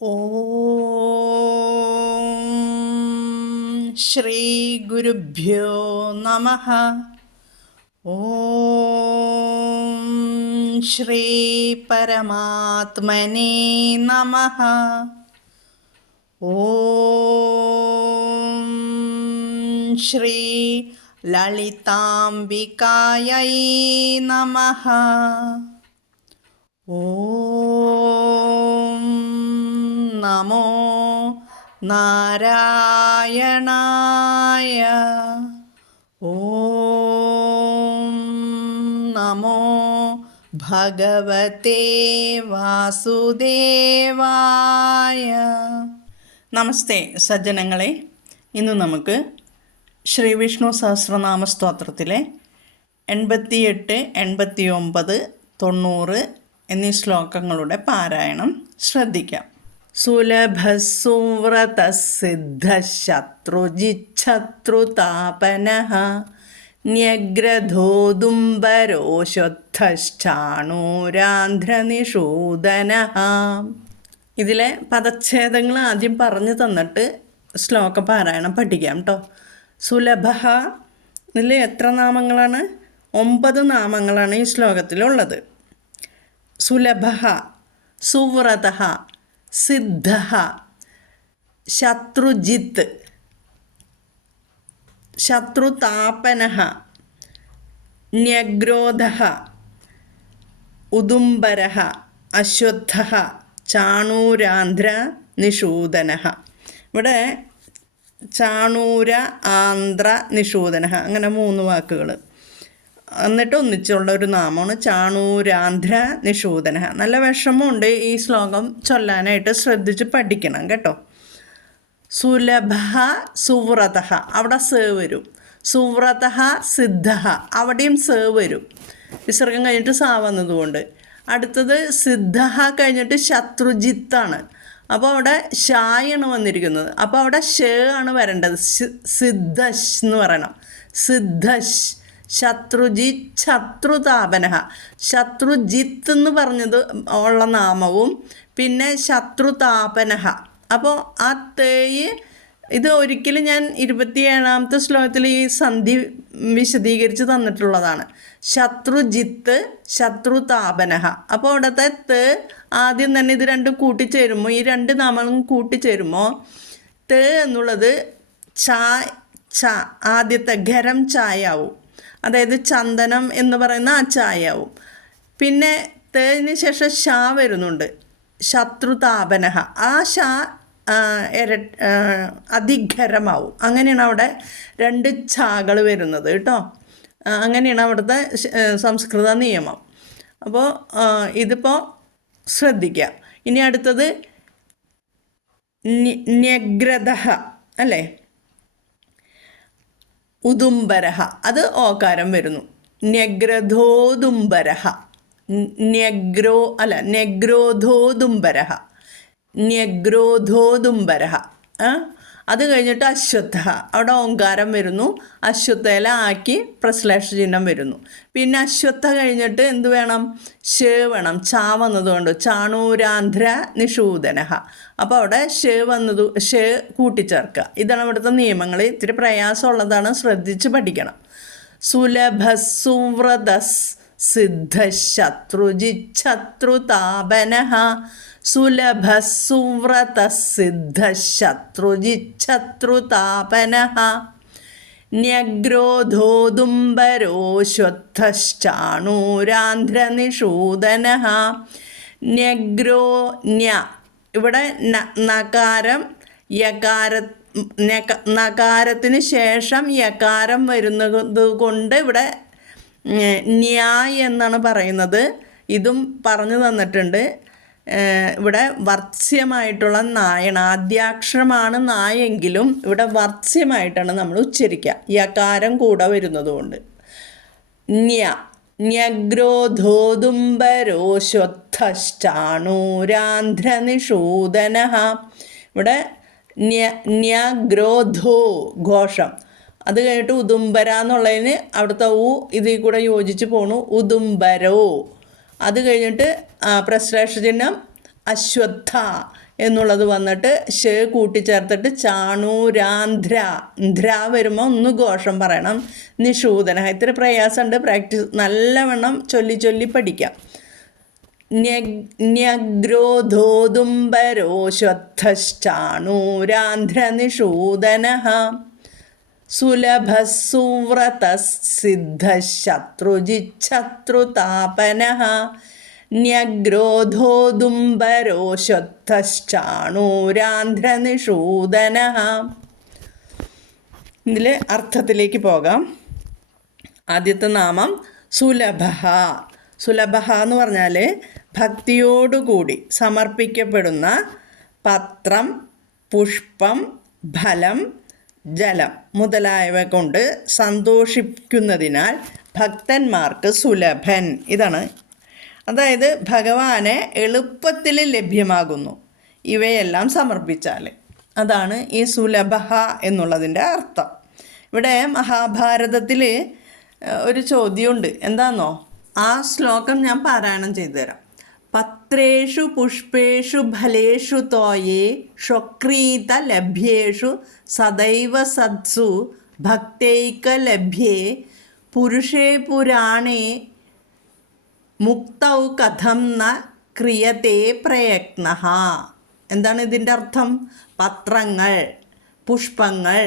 ഓം ശ്രീ ഗുരുഭ്യോ നമഃ. ഓം ശ്രീ പരമാത്മനേ നമഃ. ഓം ശ്രീ ലളിതാംബികായൈ നമഃ. ഓം നമോ നാരായണായ. ഓം നമോ ഭഗവതേ വാസുദേവായ. നമസ്തേ സജ്ജനങ്ങളെ, ഇന്ന് നമുക്ക് ശ്രീ വിഷ്ണു സഹസ്രനാമ സ്തോത്രത്തിലെ 88, 89, 90 എന്നീ ശ്ലോകങ്ങളുടെ പാരായണം ശ്രദ്ധിക്കാം. സുലഭസുവ്രതസിദ്ധശത്രുജിച്ഛത്രുതാപനഃ ന്യഗ്രധോദുംബരോഷത്ഥശ്ചാണൂരാന്ധ്രനിഷൂദനഃ. ഇതിലെ പദച്ഛേദങ്ങൾ ആദ്യം പറഞ്ഞു തന്നിട്ട് ശ്ലോക പാരായണം പഠിക്കാം കേട്ടോ. സുലഭ, ഇതിൽ എത്ര നാമങ്ങളാണ്? 9 നാമങ്ങളാണ് ഈ ശ്ലോകത്തിലുള്ളത്. സുലഭ, സുവ്രത, സിദ്ധ, ശത്രുജിത്ത്, ശത്രുതാപന, ന്യഗ്രോധ, ഉദുംബര, അശ്വത്ഥ, ചാണൂരാന്ധ്ര നിഷൂദന. ഇവിടെ ചാണൂര, ആന്ധ്ര, നിഷൂദന, അങ്ങനെ 3 വാക്കുകൾ എന്നിട്ട് ഒന്നിച്ചുള്ള ഒരു നാമമാണ് ചാണൂരാന്ധ്ര നിഷൂദന. നല്ല വിഷമമുണ്ട് ഈ ശ്ലോകം ചൊല്ലാനായിട്ട്, ശ്രദ്ധിച്ച് പഠിക്കണം കേട്ടോ. സുലഭ സുവ്രത, അവിടെ സ വരും. സുവ്രത സിദ്ധ, അവിടെയും സ വരും. വിസർഗം കഴിഞ്ഞിട്ട് സാ വന്നതുകൊണ്ട്. അടുത്തത് സിദ്ധ കഴിഞ്ഞിട്ട് ശത്രുജിത്താണ്. അപ്പോൾ അവിടെ ഷായാണ് വന്നിരിക്കുന്നത്. അപ്പോൾ അവിടെ ഷ ആണ് വരേണ്ടത്. സിദ്ധശ് എന്ന് പറയണം. സിദ്ധശ്. ശത്രുജിത് ശത്രുതാപന. ശത്രുജിത്ത് എന്ന് പറഞ്ഞത് ഉള്ള നാമവും പിന്നെ ശത്രുതാപന. അപ്പോൾ ആ തേയ് ഇത് ഒരിക്കലും ഞാൻ 27ാമത്തെ ശ്ലോകത്തിൽ ഈ സന്ധി വിശദീകരിച്ച് തന്നിട്ടുള്ളതാണ്. ശത്രുജിത്ത് ശത്രുതാപന. അപ്പോൾ അവിടുത്തെ ത് ആദ്യം തന്നെ ഇത് രണ്ടും കൂട്ടിച്ചേരുമ്പോൾ, ഈ 2 നാമങ്ങളും കൂട്ടിച്ചേരുമ്പോൾ ത് എന്നുള്ളത് ച ആദ്യത്തെ ഖരം ചായാവും. അതായത് ചന്ദനം എന്ന് പറയുന്ന ആ ചായാവും. പിന്നെ തേന് ശേഷം ഷാ വരുന്നുണ്ട്, ശത്രുതാപന. ആ ഷാ അതിഖരമാവും. അങ്ങനെയാണ് അവിടെ 2 ചാകൾ വരുന്നത് കേട്ടോ. അങ്ങനെയാണ് അവിടുത്തെ സംസ്കൃത നിയമം. അപ്പോൾ ഇതിപ്പോൾ ശ്രദ്ധിക്കുക. ഇനി അടുത്തത് ന്യഗ്രത അല്ലേ, ഉദുംബരഹ, അത് ഓകാരം വരുന്നു. ന്യഗ്രധോദുംബരഹ, ന്യഗ്രോധോദുംബരഹ, ന്യഗ്രോധോദുംബരഹ. അത് കഴിഞ്ഞിട്ട് അശ്വത്ഥ, അവിടെ ഓങ്കാരം വരുന്നു. അശ്വത്ഥയില ആക്കി പ്രശ്ലേഷ ചിഹ്നം വരുന്നു. പിന്നെ അശ്വത്ഥ കഴിഞ്ഞിട്ട് എന്ത് വേണം? ഷ വേണം. ചാ വന്നതുകൊണ്ട് ചാണൂരാന്ധ്ര നിഷൂദന. അപ്പോൾ അവിടെ ഷ വന്നത്, ഷ കൂട്ടിച്ചേർക്കുക. ഇതാണ് ഇവിടുത്തെ നിയമങ്ങൾ. ഇത്തിരി പ്രയാസമുള്ളതാണ്, ശ്രദ്ധിച്ച് പഠിക്കണം. സുലഭസുവ്രതസ് സിദ്ധശത്രുജിച്ഛത്രുതാപന. സുലഭസുവ്രതസിദ്ധശത്രുജിച്ഛത്രുതാപന. ന്യഗ്രോധോദുംബരോഷത്ഥശ്ചാണൂരാന്ധ്രനിഷൂദന. ഇവിടെ നകാരം നകാരത്തിന് ശേഷം യകാരം വരുന്നത് കൊണ്ട് ഇവിടെ ന്യായ് എന്നാണ് പറയുന്നത്. ഇതും പറഞ്ഞു തന്നിട്ടുണ്ട്. ഇവിടെ വർച്യമായിട്ടുള്ള നായാണ്. ആദ്യാക്ഷരമാണ് നായെങ്കിലും ഇവിടെ വർച്യമായിട്ടാണ് നമ്മൾ ഉച്ചരിക്കുക, യകാരം കൂടെ വരുന്നതുകൊണ്ട്. ന്യഗ്രോധോദുംബരോഷത്ഥശ്ചാണൂരാന്ധ്രനിഷൂദന. ഇവിടെ ന്യഗ്രോധോ ഘോഷം. അത് കഴിഞ്ഞിട്ട് ഉദുംബര എന്നുള്ളതിന് അവിടുത്തെ ഇതിൽ കൂടെ യോജിച്ച് പോണു. ഉദുംബരോ. അത് കഴിഞ്ഞിട്ട് പ്രശ്ലേഷ ചിഹ്നം അശ്വത്ഥ എന്നുള്ളത് വന്നിട്ട് ഷ് കൂട്ടിച്ചേർത്തിട്ട് ചാണൂരാന്ധ്ര. ധ്ര വരുമ്പോൾ ഒന്ന് ഘോഷം പറയണം. നിഷൂദന. ഇത്തിരി പ്രയാസമുണ്ട്, പ്രാക്ടീസ് നല്ലവണ്ണം ചൊല്ലി ചൊല്ലി പഠിക്കാം. ന്യഗ്രോധോദുംബരോശ്വത്ഥശ്ചാണൂരാന്ധ്രനിഷൂദനഃ സുലഭസുവ്രതസിദ്ധശത്രുജിച്ഛത്രുതാപനഃ ന്യഗ്രോധോദുംബരോശ്വത്ഥശ്ചാണൂരാന്ധ്രനിഷൂദനഃ. ഇതിൽ അർത്ഥത്തിലേക്ക് പോകാം. ആദ്യത്തെ നാമം സുലഭ. സുലഭ എന്ന് പറഞ്ഞാൽ ഭക്തിയോടുകൂടി സമർപ്പിക്കപ്പെടുന്ന പത്രം, പുഷ്പം, ഫലം, ജലം മുതലായവ കൊണ്ട് സന്തോഷിക്കുന്നതിനാൽ ഭക്തന്മാർക്ക് സുലഭൻ. ഇതാണ്, അതായത് ഭഗവാനെ എളുപ്പത്തിൽ ലഭ്യമാകുന്നു ഇവയെല്ലാം സമർപ്പിച്ചാൽ. അതാണ് ഈ സുലഭ എന്നുള്ളതിൻ്റെ അർത്ഥം. ഇവിടെ മഹാഭാരതത്തിൽ ഒരു ചോദ്യമുണ്ട്. എന്താണെന്നോ? ആ ശ്ലോകം ഞാൻ പാരായണം ചെയ്തു തരാം. പത്രേഷു പുഷ്പേഷു ഫലേഷു തോയേ ഷൊക്രീത ലഭ്യേഷു സദൈവ സത്സു ഭക്തൈകലഭ്യേ പുരുഷേ പുരാണേ മുക്തൗ കഥം ന ക്രിയത്തെ പ്രയത്നഃ. എന്താണ് ഇതിൻ്റെ അർത്ഥം? പത്രങ്ങൾ, പുഷ്പങ്ങൾ,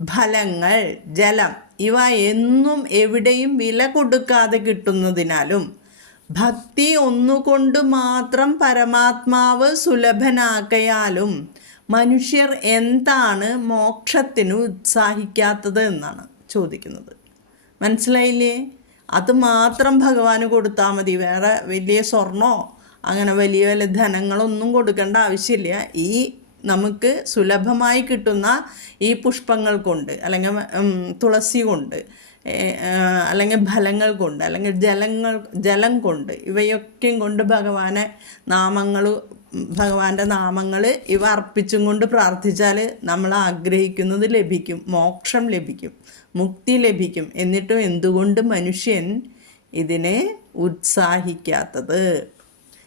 ഫലങ്ങൾ, ജലം ഇവ എന്നും എവിടെയും വില കൊടുക്കാതെ കിട്ടുന്നതിനാലും ഭക്തി ഒന്നുകൊണ്ട് മാത്രം പരമാത്മാവ് സുലഭനാക്കയാലും മനുഷ്യർ എന്താണ് മോക്ഷത്തിന് ഉത്സാഹിക്കാത്തത് എന്നാണ് ചോദിക്കുന്നത്. മനസ്സിലായില്ലേ? അത് മാത്രം ഭഗവാന് കൊടുത്താൽ മതി. വേറെ വലിയ സ്വർണ്ണോ അങ്ങനെ വലിയ വലിയ ധനങ്ങളൊന്നും കൊടുക്കേണ്ട ആവശ്യമില്ല. ഈ നമുക്ക് സുലഭമായി കിട്ടുന്ന ഈ പുഷ്പങ്ങൾ കൊണ്ട്, അല്ലെങ്കിൽ തുളസി കൊണ്ട്, അല്ലെങ്കിൽ ഫലങ്ങൾ കൊണ്ട്, അല്ലെങ്കിൽ ജലം കൊണ്ട്, ഇവയൊക്കെയും കൊണ്ട് ഭഗവാന്റെ നാമങ്ങൾ ഇവ അർപ്പിച്ചും കൊണ്ട് പ്രാർത്ഥിച്ചാൽ നമ്മൾ ആഗ്രഹിക്കുന്നത് ലഭിക്കും. മോക്ഷം ലഭിക്കും, മുക്തി ലഭിക്കും. എന്നിട്ടും എന്തുകൊണ്ട് മനുഷ്യൻ ഇതിനെ ഉത്സാഹിക്കാത്തത്?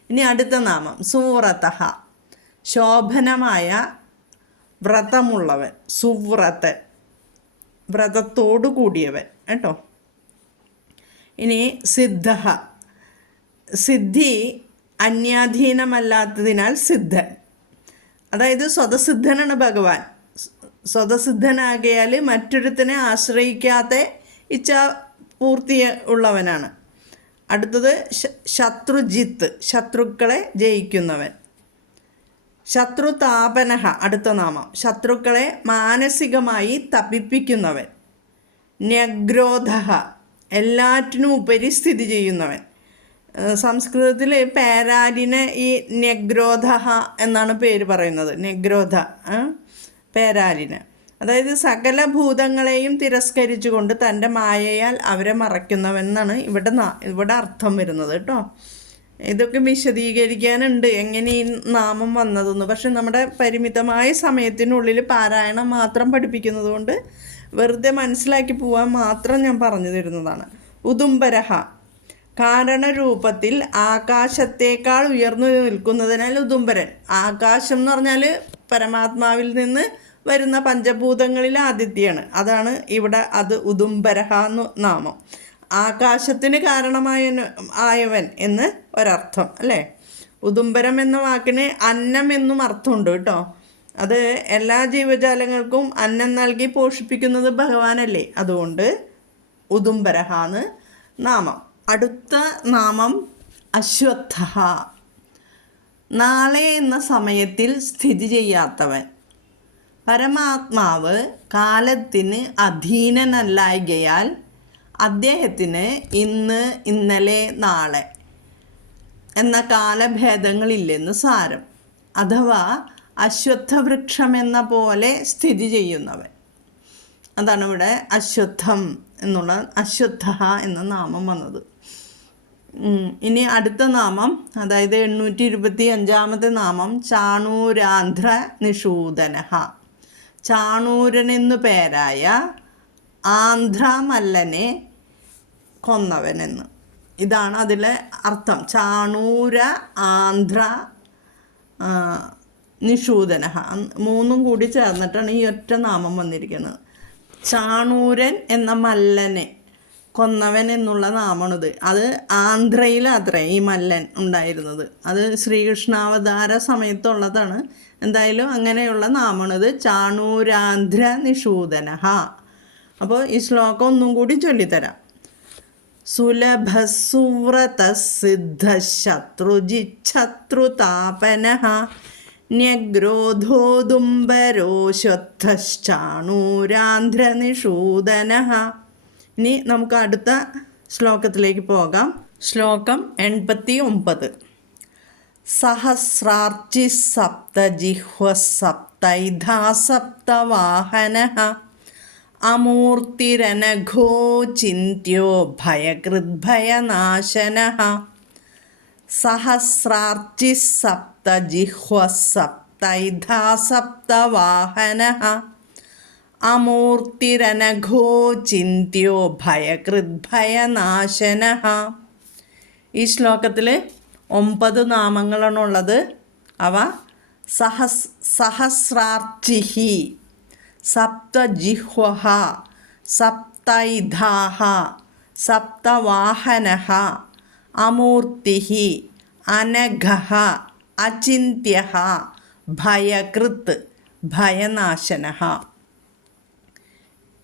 ഇനി അടുത്ത നാമം സുവ്രതഃ. ശോഭനമായ വ്രതമുള്ളവൻ, സുവ്രതൻ, വ്രതത്തോടു കൂടിയവൻ കേട്ടോ. ഇനി സിദ്ധ. സിദ്ധി അന്യാധീനമല്ലാത്തതിനാൽ സിദ്ധൻ. അതായത് സ്വതസിദ്ധനാണ് ഭഗവാൻ. സ്വതസിദ്ധനാകിയാൽ മറ്റൊരുത്തനെ ആശ്രയിക്കാത്ത ഇച്ഛാപൂർത്തി ഉള്ളവനാണ്. അടുത്തത് ശത്രുജിത്ത്, ശത്രുക്കളെ ജയിക്കുന്നവൻ. ശത്രുതാപനഃ അടുത്ത നാമം, ശത്രുക്കളെ മാനസികമായി തപിപ്പിക്കുന്നവൻ. ന്യഗ്രോധഃ എല്ലാറ്റിനും ഉപരി സ്ഥിതി ചെയ്യുന്നവൻ. സംസ്കൃതത്തിൽ പേരാലിനെ ഈ ന്യഗ്രോധ എന്നാണ് പേര് പറയുന്നത്. ന്യഗ്രോധ പേരാലിന്, അതായത് സകല ഭൂതങ്ങളെയും തിരസ്കരിച്ചുകൊണ്ട് തൻ്റെ മായയാൽ അവരെ മറയ്ക്കുന്നവൻ എന്നാണ് ഇവിടെ അർത്ഥം വരുന്നത് കേട്ടോ. ഇതൊക്കെ വിശദീകരിക്കാനുണ്ട് എങ്ങനെ ഈ നാമം വന്നതെന്ന്. പക്ഷെ നമ്മുടെ പരിമിതമായ സമയത്തിനുള്ളിൽ പാരായണം മാത്രം പഠിപ്പിക്കുന്നത് കൊണ്ട് വെറുതെ മനസ്സിലാക്കി പോകാൻ മാത്രം ഞാൻ പറഞ്ഞു തരുന്നതാണ്. ഉദുംബരഹ കാരണരൂപത്തിൽ ആകാശത്തേക്കാൾ ഉയർന്നു നിൽക്കുന്നതിനാൽ ഉദുംബരൻ. ആകാശം എന്ന് പറഞ്ഞാൽ പരമാത്മാവിൽ നിന്ന് വരുന്ന പഞ്ചഭൂതങ്ങളിൽ ആദിത്യമാണ്. അതാണ് ഇവിടെ അത് ഉദുംബരഹ എന്ന് നാമം. ആകാശത്തിന് ആയവൻ എന്ന് ഒരർത്ഥം അല്ലേ. ഉദുംബരം എന്ന വാക്കിന് അന്നം എന്നും അർത്ഥമുണ്ട് കേട്ടോ. അത് എല്ലാ ജീവജാലങ്ങൾക്കും അന്നം നൽകി പോഷിപ്പിക്കുന്നത് ഭഗവാനല്ലേ. അതുകൊണ്ട് ഉദുംബരഹ എന്ന് നാമം. അടുത്ത നാമം അശ്വത്ഥ. നാളെ എന്ന സമയത്തിൽ സ്ഥിതി ചെയ്യാത്തവൻ. പരമാത്മാവ് കാലത്തിന് അധീനനല്ലായകയാൽ അദ്ദേഹത്തിന് ഇന്ന്, ഇന്നലെ, നാളെ എന്ന കാലഭേദങ്ങളില്ലെന്ന് സാരം. അഥവാ അശ്വത്ഥവൃക്ഷം എന്ന പോലെ സ്ഥിതി ചെയ്യുന്നവൻ. അതാണ് ഇവിടെ അശ്വത്ഥം എന്നുള്ള അശ്വത്ഥ എന്ന നാമം വന്നത്. ഇനി അടുത്ത നാമം, അതായത് 825 നാമം ചാണൂരാന്ധ്ര നിഷൂദനഃ. ചാണൂരനെന്നു പേരായ ആന്ധ്രാമല്ലനെ കൊന്നവനെന്ന്. ഇതാണ് അതിലെ അർത്ഥം. ചാണൂര ആന്ധ്ര നിഷൂദന, മൂന്നും കൂടി ചേർന്നിട്ടാണ് ഈ ഒറ്റ നാമം വന്നിരിക്കുന്നത്. ചാണൂരൻ എന്ന മല്ലനെ കൊന്നവൻ എന്നുള്ള നാമമാണിത്. അത് ആന്ധ്രയിലാത്രേ ഈ മല്ലൻ ഉണ്ടായിരുന്നത്. അത് ശ്രീകൃഷ്ണാവതാര സമയത്തുള്ളതാണ്. എന്തായാലും അങ്ങനെയുള്ള നാമമാണിത്, ചാണൂരാന്ധ്ര നിഷൂദന. അപ്പോൾ ഈ ശ്ലോകം ഒന്നും കൂടി ചൊല്ലിത്തരാം. സുലഭസുവ്രതസിദ്ധശത്രുജിച്ഛത്രുതാപനഃ ന്യഗ്രോധോദുംബരോശത്ഥശ്ചാണൂരാന്ധ്രനിഷൂദനഃ. ഇനി നമുക്ക് അടുത്ത ശ്ലോകത്തിലേക്ക് പോകാം. ശ്ലോകം 89. സഹസ്രാർച്ചി സപ്തജിഹ്വസപ്തൈധാ സപ്തവാഹനഃ അമൂർത്തിരനഘോ ചിന്ത്യോ ഭയകൃദ്ഭയനാശനഃ. സഹസ്രാർച്ചി സപ്തജിഹ്വസപ്തൈധാ സപ്തവാഹനഃ അമൂർത്തിരനഘോ ചിന്ത്യോ ഭയകൃദ്ഭയനാശനഃ. ഈ ശ്ലോകത്തിൽ 9 നാമങ്ങളാണുള്ളത്. അവ സഹസ്രാർച്ചിഹി, സപ്തജിഹ്വഃ, സപ്തൈധാഃ, സപ്തവാഹനഃ, അമൂർത്തിഃ, അനഘഃ, അചിന്ത്യഃ, ഭയകൃത്, ഭയനാശനഃ.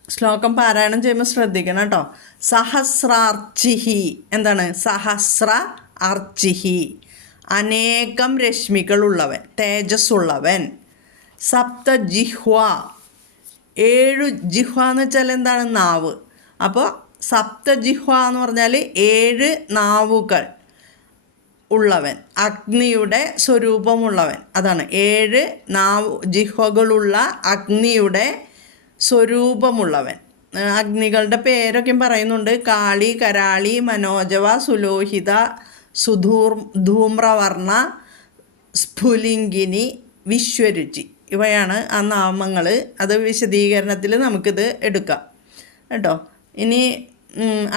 ശ്ലോകം പാരായണം ചെയ്യുമ്പോൾ ശ്രദ്ധിക്കണം കേട്ടോ. സഹസ്രാർച്ചിഹി എന്താണ്? സഹസ്ര അർച്ചിഹി, അനേകം രശ്മികളുള്ളവൻ, തേജസ്സുള്ളവൻ. സപ്തജിഹ്വ, 7 ജിഹ്വ എന്ന് വെച്ചാൽ എന്താണ്? നാവ്. അപ്പോൾ സപ്തജിഹ്വ എന്ന് പറഞ്ഞാൽ 7 നാവുകൾ ഉള്ളവൻ, അഗ്നിയുടെ സ്വരൂപമുള്ളവൻ. അതാണ് 7 ജിഹ്വകളുള്ള അഗ്നിയുടെ സ്വരൂപമുള്ളവൻ. അഗ്നികളുടെ പേരൊക്കെ പറയുന്നുണ്ട്. കാളി, കരാളി, മനോജവ, സുലോഹിത, ധൂമ്രവർണ്ണ, സ്ഫുലിംഗിനി, വിശ്വരുചി. ഇവയാണ് ആ നാമങ്ങൾ. അത് വിശദീകരണത്തിൽ നമുക്കിത് എടുക്കാം കേട്ടോ. ഇനി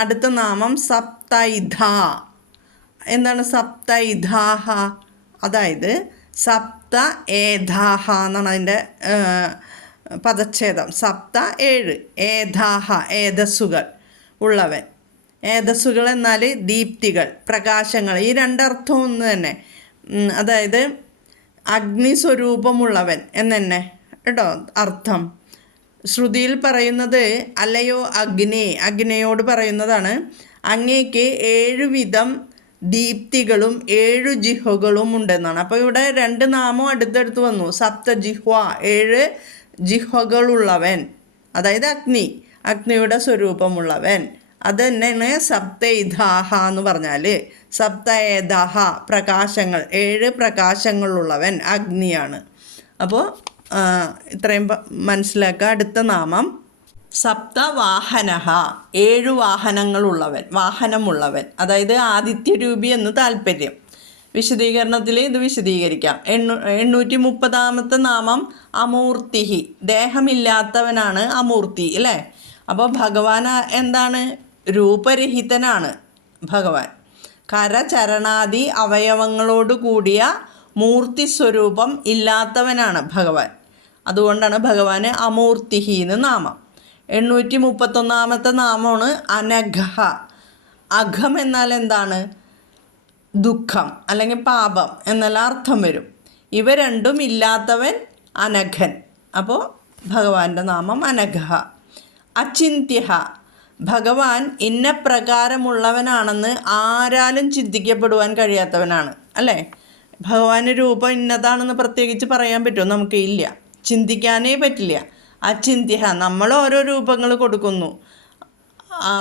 അടുത്ത നാമം സപ്തൈധ. എന്താണ് സപ്തൈധാഹ? അതായത് സപ്ത ഏധാഹ എന്നാണ് അതിൻ്റെ പദച്ഛേദം. സപ്ത 7, ഏധാഹ ഏതസ്സുകൾ ഉള്ളവൻ. ഏതസ്സുകൾ എന്നാൽ ദീപ്തികൾ, പ്രകാശങ്ങൾ. ഈ രണ്ടർത്ഥവും ഒന്ന് തന്നെ. അതായത് അഗ്നി സ്വരൂപമുള്ളവൻ എന്നെ കേട്ടോ അർത്ഥം. ശ്രുതിയിൽ പറയുന്നത് അല്ലയോ അഗ്നി, അഗ്നിയോട് പറയുന്നതാണ്, അങ്ങേക്ക് 7 വിധം ദീപ്തികളും 7 ജിഹ്വകളും ഉണ്ടെന്നാണ്. അപ്പോൾ ഇവിടെ 2 നാമം അടുത്തടുത്ത് വന്നു. സപ്തജിഹ്വ, 7 ജിഹ്വകളുള്ളവൻ, അതായത് അഗ്നിയുടെ സ്വരൂപമുള്ളവൻ. അത് തന്നെയാണ് സപ്തൈധാഹ എന്ന് പറഞ്ഞാൽ. സപ്തേധാഹ പ്രകാശങ്ങൾ, 7 പ്രകാശങ്ങളുള്ളവൻ അഗ്നിയാണ്. അപ്പോൾ ഇത്രയും മനസ്സിലാക്കുക. അടുത്ത നാമം സപ്തവാഹനഃ, 7 വാഹനമുള്ളവൻ, അതായത് ആദിത്യരൂപി എന്ന് താല്പര്യം. വിശദീകരണത്തിൽ ഇത് വിശദീകരിക്കാം. 830ാമത്തെ നാമം അമൂർത്തിഹി, ദേഹമില്ലാത്തവനാണ് അമൂർത്തി അല്ലേ. അപ്പോൾ ഭഗവാൻ എന്താണ്? രൂപരഹിതനാണ് ഭഗവാൻ. കരചരണാദി അവയവങ്ങളോട് കൂടിയ മൂർത്തി സ്വരൂപം ഇല്ലാത്തവനാണ് ഭഗവാൻ. അതുകൊണ്ടാണ് ഭഗവാന് അമൂർത്തിഹി എന്ന് നാമം. 831ാമത്തെ നാമമാണ് അനഘഃ. അഘം എന്നാൽ എന്താണ്? ദുഃഖം അല്ലെങ്കിൽ പാപം എന്നെല്ലാം അർത്ഥം വരും. ഇവ രണ്ടും ഇല്ലാത്തവൻ അനഘൻ. അപ്പോൾ ഭഗവാന്റെ നാമം അനഘഃ. അചിന്ത്യഃ, ഭഗവാൻ ഇന്ന പ്രകാരമുള്ളവനാണെന്ന് ആരാലും ചിന്തിക്കപ്പെടുവാൻ കഴിയാത്തവനാണ് അല്ലേ. ഭഗവാന്റെ രൂപം ഇന്നതാണെന്ന് പ്രത്യേകിച്ച് പറയാൻ പറ്റുമോ? നമുക്ക് ഇല്ല, ചിന്തിക്കാനേ പറ്റില്ല. അചിന്ത്യഃ, നമ്മൾ ഓരോ രൂപങ്ങൾ കൊടുക്കുന്നു,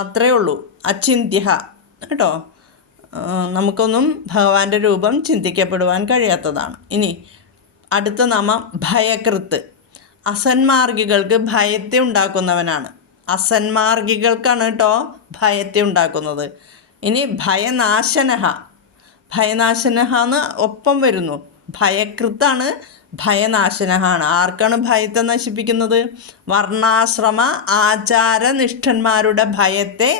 അത്രയേ ഉള്ളൂ. അചിന്ത്യഃ കേട്ടോ. നമുക്കൊന്നും ഭഗവാന്റെ രൂപം ചിന്തിക്കപ്പെടുവാൻ കഴിയാത്തതാണ്. ഇനി അടുത്ത നാമം ഭയകൃത്ത്. അസന്മാർഗികൾക്ക് ഭയത്തെ ഉണ്ടാക്കുന്നവനാണ്. അസന്മാർഗികൾക്കാണ് കേട്ടോ ഭയത്തെ ഉണ്ടാക്കുന്നത്. ഇനി ഭയനാശനഃ. ഭയനാശനഃ എന്ന് ഒപ്പം വരുന്നു. ഭയകൃത്താണ്, ഭയനാശനഃ. ആർക്കാണ് ഭയത്തെ നശിപ്പിക്കുന്നത്? വർണ്ണാശ്രമ ആചാരനിഷ്ഠന്മാരുടെ ഭയത്തെ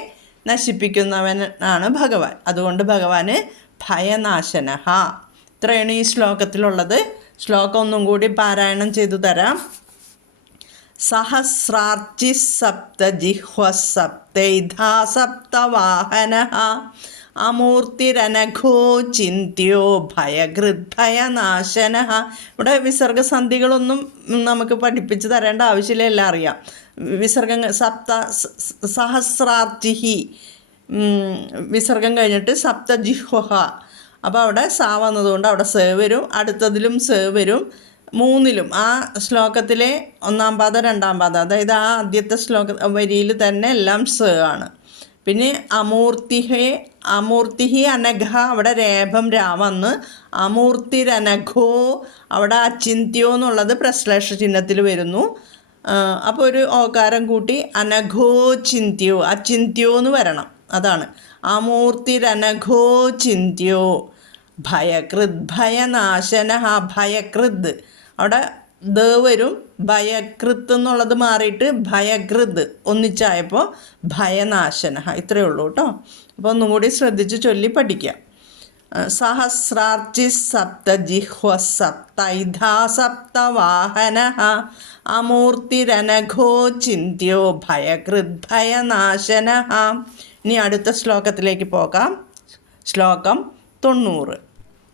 നശിപ്പിക്കുന്നവനാണ് ഭഗവാൻ. അതുകൊണ്ട് ഭഗവാന് ഭയനാശനഃ. ഇത്രയാണ് ഈ ശ്ലോകത്തിലുള്ളത്. ശ്ലോകം ഒന്നും കൂടി പാരായണം ചെയ്തു തരാം. സഹസ്രാർച്ചി സപ്ത ജിഹ്വ സപ്തൈധാ സപ്തവാഹനഃ അമൂർത്തിരനഘോ ചിന്ത്യോ ഭയകൃദ്ഭയനാശനഃ. ഇവിടെ വിസർഗസന്ധികളൊന്നും നമുക്ക് പഠിപ്പിച്ച് തരേണ്ട ആവശ്യമില്ല, എല്ലാം അറിയാം. വിസർഗം സഹസ്രാർച്ചിഹി വിസർഗം കഴിഞ്ഞിട്ട് സപ്തജിഹ്വ, അപ്പോൾ അവിടെ സ വന്നതുകൊണ്ട് അവിടെ സ വരും, അടുത്തതിലും സ വരും, മൂന്നിലും ആ ശ്ലോകത്തിലെ ഒന്നാം പാദം രണ്ടാം പാദം, അതായത് ആ ആദ്യത്തെ വരിയിൽ തന്നെ എല്ലാം സ ആണ്. പിന്നെ അമൂർത്തിഹി അനഘ, അവിടെ രേഭം വന്ന് അമൂർത്തിരനഘോ, അവിടെ അചിന്ത്യോ എന്നുള്ളത് പ്രശ്ലേഷ ചിഹ്നത്തിൽ വരുന്നു. അപ്പോൾ ഒരു ഓകാരം കൂട്ടി അനഘോ ചിന്ത്യോ, അചിന്ത്യോ എന്ന് വരണം. അതാണ് അമൂർത്തിരനഘോ ചിന്ത്യോ ഭയകൃത് ഭയനാശന. ഭയകൃത് അവിടെ ദ വരും, ഭയകൃത്ത് എന്നുള്ളത് മാറിയിട്ട് ഭയകൃത് ഒന്നിച്ചായപ്പോൾ ഭയനാശന. ഇത്രയേ ഉള്ളൂ കേട്ടോ. അപ്പോൾ ഒന്നും കൂടി ശ്രദ്ധിച്ച് ചൊല്ലി പഠിക്കാം. സഹസ്രാർച്ചി സപ്തജിഹ്വ സപ്തൈധാ സപ്തവാഹനഃ അമൂർത്തിരനഘോ ചിന്ത്യോ ഭയകൃത് ഭയനാശനഃ. ഇനി അടുത്ത ശ്ലോകത്തിലേക്ക് പോകാം. ശ്ലോകം 90.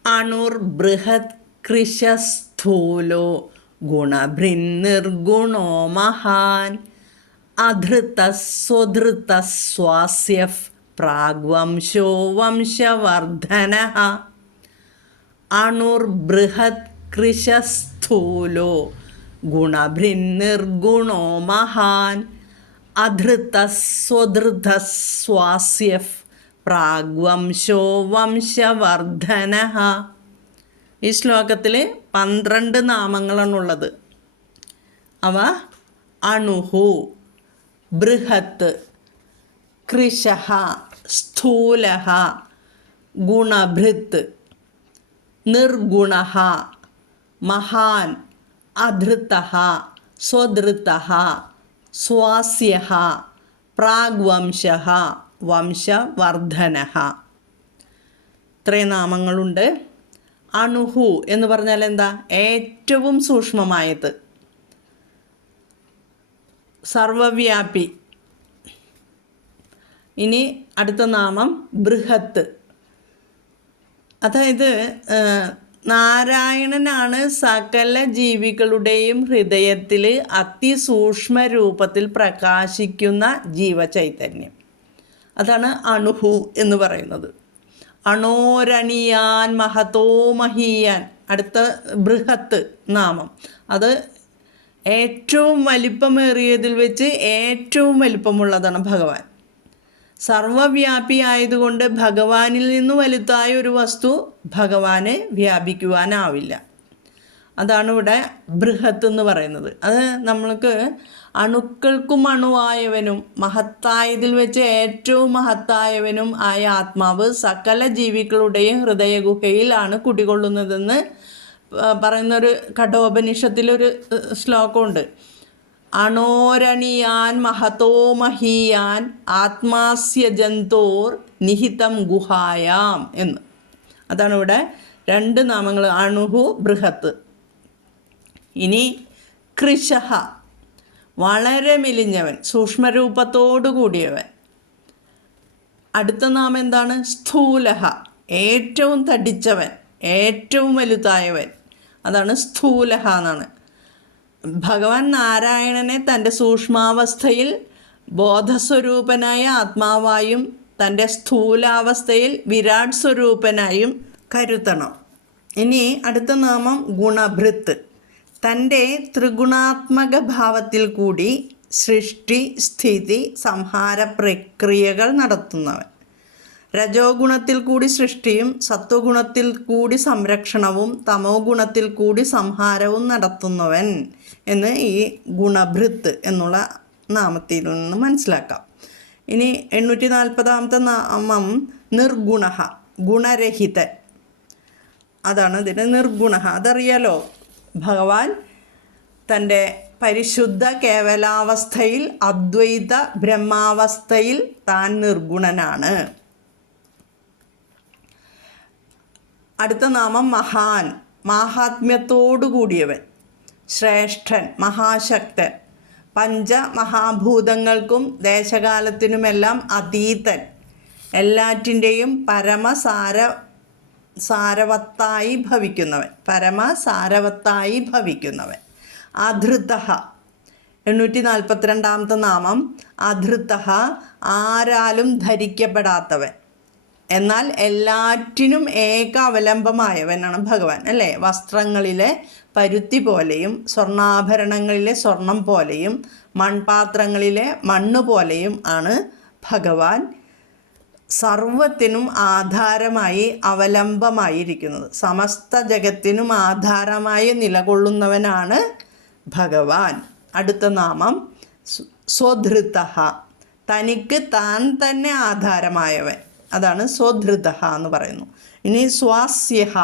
അണുർബൃഹത് കൃശസ്ഥൂലോ ഗുണഭൃന്നിർഗുണോ മഹാൻ അധൃതസ്വധൃതസ്വാസ്യഃ പ്രാഗ്വംശോ വംശവർദ്ധനഃ. അണുർബൃഹത് കൃശസ്ഥൂലോ ഗുണഭൃന്നിർഗുണോ മഹാൻ അധൃതസ്വധൃതസ്വാസ്യഃ പ്രാഗ്വംശോ വംശവർദ്ധനഃ. ഈ ശ്ലോകത്തിൽ 12 നാമങ്ങളാണുള്ളത്. അവ അണുഹു, ബൃഹത്ത്, കൃശഃ, സ്ഥൂലഃ, ഗുണഭൃത്, നിർഗുണഃ, മഹാൻ, അധൃതഃ, സ്വധൃതഃ, സ്വാസ്യഃ, പ്രാഗ്വംശഃ, വംശവർദ്ധനഃ. ഇത്രയും നാമങ്ങളുണ്ട്. അണുഹു എന്ന് പറഞ്ഞാൽ എന്താ? ഏറ്റവും സൂക്ഷ്മമായത്, സർവവ്യാപി. ഇനി അടുത്ത നാമം ബൃഹത്ത്, അതായത് നാരായണനാണ് സകല ജീവികളുടെയും ഹൃദയത്തിൽ അതിസൂക്ഷ്മ രൂപത്തിൽ പ്രകാശിക്കുന്ന ജീവചൈതന്യം. അതാണ് അണുഹു എന്ന് പറയുന്നത്. അണോരണിയാൻ മഹതോ മഹീയാൻ, അടുത്ത ബൃഹത്ത് നാമം. അത് ഏറ്റവും വലിപ്പമേറിയതിൽ വെച്ച് ഏറ്റവും വലിപ്പമുള്ളതാണ് ഭഗവാൻ. സർവവ്യാപി ആയതുകൊണ്ട് ഭഗവാനിൽ നിന്ന് വലുതായ ഒരു വസ്തു ഭഗവാനെ വ്യാപിക്കുവാനാവില്ല. അതാണ് ഇവിടെ ബൃഹത്ത് എന്ന് പറയുന്നത്. അത് നമ്മൾക്ക് അണുക്കൾക്കും അണുവായവനും മഹത്തായതിൽ വെച്ച് ഏറ്റവും മഹത്തായവനും ആയ ആത്മാവ് സകല ജീവികളുടെയും ഹൃദയഗുഹയിലാണ് കുടികൊള്ളുന്നതെന്ന് പറയുന്നൊരു കഠോപനിഷത്തിലൊരു ശ്ലോകമുണ്ട്. അണോരണിയാൻ മഹതോ മഹീയാൻ ആത്മാസ്യ ജന്തോർ നിഹിതം ഗുഹായാം എന്ന്. അതാണ് ഇവിടെ 2 നാമങ്ങൾ, അണുഹു, ബൃഹത്ത്. ഇനി കൃശഃ, വളരെ മെലിഞ്ഞവൻ, സൂക്ഷ്മരൂപത്തോടു കൂടിയവൻ. അടുത്ത നാമം എന്താണ്? സ്ഥൂലഃ, ഏറ്റവും തടിച്ചവൻ, ഏറ്റവും വലുതായവൻ. അതാണ് സ്ഥൂലഃ എന്നാണ്. ഭഗവാൻ നാരായണനെ തൻ്റെ സൂക്ഷ്മാവസ്ഥയിൽ ബോധസ്വരൂപനായ ആത്മാവായും തൻ്റെ സ്ഥൂലാവസ്ഥയിൽ വിരാട് സ്വരൂപനായും കരുതണം. ഇനി അടുത്ത നാമം ഗുണഭൃത്ത്, തൻ്റെ ത്രിഗുണാത്മക ഭാവത്തിൽ കൂടി സൃഷ്ടി, സ്ഥിതി, സംഹാര പ്രക്രിയകൾ നടത്തുന്നവൻ. രജോ ഗുണത്തിൽ കൂടി സൃഷ്ടിയും സത്വഗുണത്തിൽ കൂടി സംരക്ഷണവും തമോ ഗുണത്തിൽ കൂടി സംഹാരവും നടത്തുന്നവൻ എന്ന് ഈ ഗുണഭൃത്ത് എന്നുള്ള നാമത്തിൽ നിന്ന് മനസ്സിലാക്കാം. ഇനി 840 നാമം നിർഗുണഃ, ഗുണരഹിതൻ. അതാണ് ഇതിന് നിർഗുണഃ. അതറിയാലോ, ഭഗവാൻ തൻ്റെ പരിശുദ്ധ കേവലാവസ്ഥയിൽ അദ്വൈത ബ്രഹ്മാവസ്ഥയിൽ താൻ നിർഗുണനാണ്. അടുത്ത നാമം മഹാൻ, മാഹാത്മ്യത്തോടു കൂടിയവൻ, ശ്രേഷ്ഠൻ, മഹാശക്തൻ, പഞ്ചമഹാഭൂതങ്ങൾക്കും ദേശകാലത്തിനുമെല്ലാം അതീതൻ, എല്ലാറ്റിൻ്റെയും സാരവത്തായി ഭവിക്കുന്നവൻ. അധൃതഃ 842 നാമം. അധൃതഃ ആരാലും ധരിക്കപ്പെടാത്തവൻ, എന്നാൽ എല്ലാറ്റിനും ഏക അവലംബമായവനാണ് ഭഗവാൻ, അല്ലേ? വസ്ത്രങ്ങളിലെ പരുത്തി പോലെയും സ്വർണ്ണാഭരണങ്ങളിലെ സ്വർണം പോലെയും മൺപാത്രങ്ങളിലെ മണ്ണ് പോലെയും ആണ് ഭഗവാൻ സർവത്തിനും ആധാരമായി അവലംബമായിരിക്കുന്നത്. സമസ്ത ജഗത്തിനും ആധാരമായി നിലകൊള്ളുന്നവനാണ് ഭഗവാൻ. അടുത്ത നാമം സ്വധൃതഃ, തനിക്ക് താൻ തന്നെ ആധാരമായവൻ, അതാണ് സ്വധൃതഃ എന്ന് പറയുന്നു. ഇനി സ്വാസ്യഃ,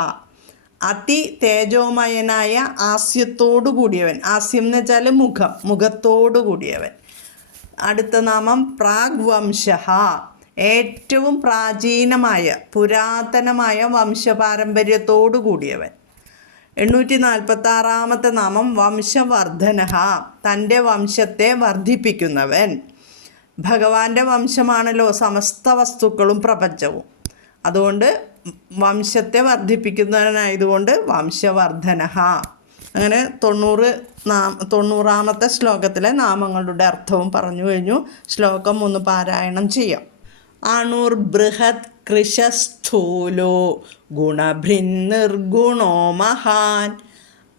അതി തേജോമയനായ ആസ്യത്തോടു കൂടിയവൻ. ആസ്യം എന്ന് വെച്ചാൽ മുഖത്തോടു കൂടിയവൻ. അടുത്ത നാമം പ്രാഗ്വംശഃ, ഏറ്റവും പ്രാചീനമായ പുരാതനമായ വംശപാരമ്പര്യത്തോടു കൂടിയവൻ. 846 നാമം വംശവർദ്ധനഃ, തൻ്റെ വംശത്തെ വർദ്ധിപ്പിക്കുന്നവൻ. ഭഗവാന്റെ വംശമാണല്ലോ സമസ്ത വസ്തുക്കളും പ്രപഞ്ചവും, അതുകൊണ്ട് വംശത്തെ വർദ്ധിപ്പിക്കുന്നവനായതുകൊണ്ട് വംശവർദ്ധനഃ. അങ്ങനെ 90ാമത്തെ ശ്ലോകത്തിലെ നാമങ്ങളുടെ അർത്ഥവും പറഞ്ഞു കഴിഞ്ഞു. ശ്ലോകം ഒന്ന് പാരായണം ചെയ്യാം. അണുർബൃഹത് കൃശസ്ഥൂലോ ഗുണഭൃന്നിർഗുണോ മഹാൻ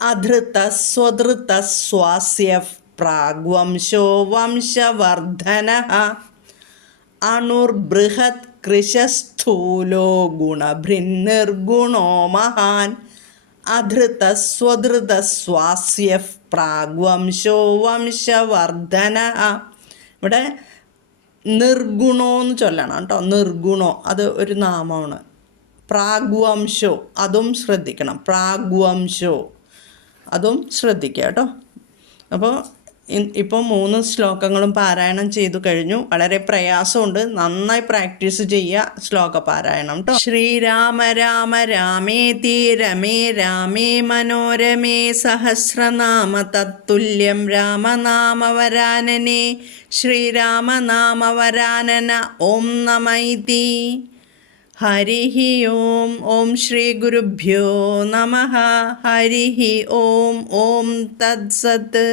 അധൃതസ്വധൃതസ്വാസ്യഃ പ്രാഗ്വംശോ വംശവർദ്ധനഃ. അണുർബൃഹത് കൃശസ്ഥൂലോ ഗുണഭൃന്നിർഗുണോ മഹാൻ അധൃതസ്വധൃതസ്വാസ്യഃ പ്രാഗ്വംശോ വംശവർദ്ധനഃ. ഇവിടെ നിർഗുണോ എന്ന് ചൊല്ലണം കേട്ടോ. നിർഗുണോ അത് ഒരു നാമമാണ്. പ്രാഗ്വംശോ അതും ശ്രദ്ധിക്കണം. പ്രാഗ്വംശോ അതും ശ്രദ്ധിക്കുക കേട്ടോ. അപ്പോൾ ഇപ്പോൾ 3 ശ്ലോകങ്ങളും പാരായണം ചെയ്തു കഴിഞ്ഞു. വളരെ പ്രയാസമുണ്ട്, നന്നായി പ്രാക്ടീസ് ചെയ്യുക ശ്ലോക പാരായണം കേട്ടോ. ശ്രീരാമ രാമ രാമേതി രമേ രാമേ മനോരമേ സഹസ്രനാമ തത്തുല്യം രാമനാമവരാനനെ ശ്രീരാമനാമവരാനന ഓം നമൈതി. ഹരിഃ ഓം. ഓം ശ്രീ ഗുരുഭ്യോ നമഃ. ഹരിഃ ഓം. ഓം തത്സത്.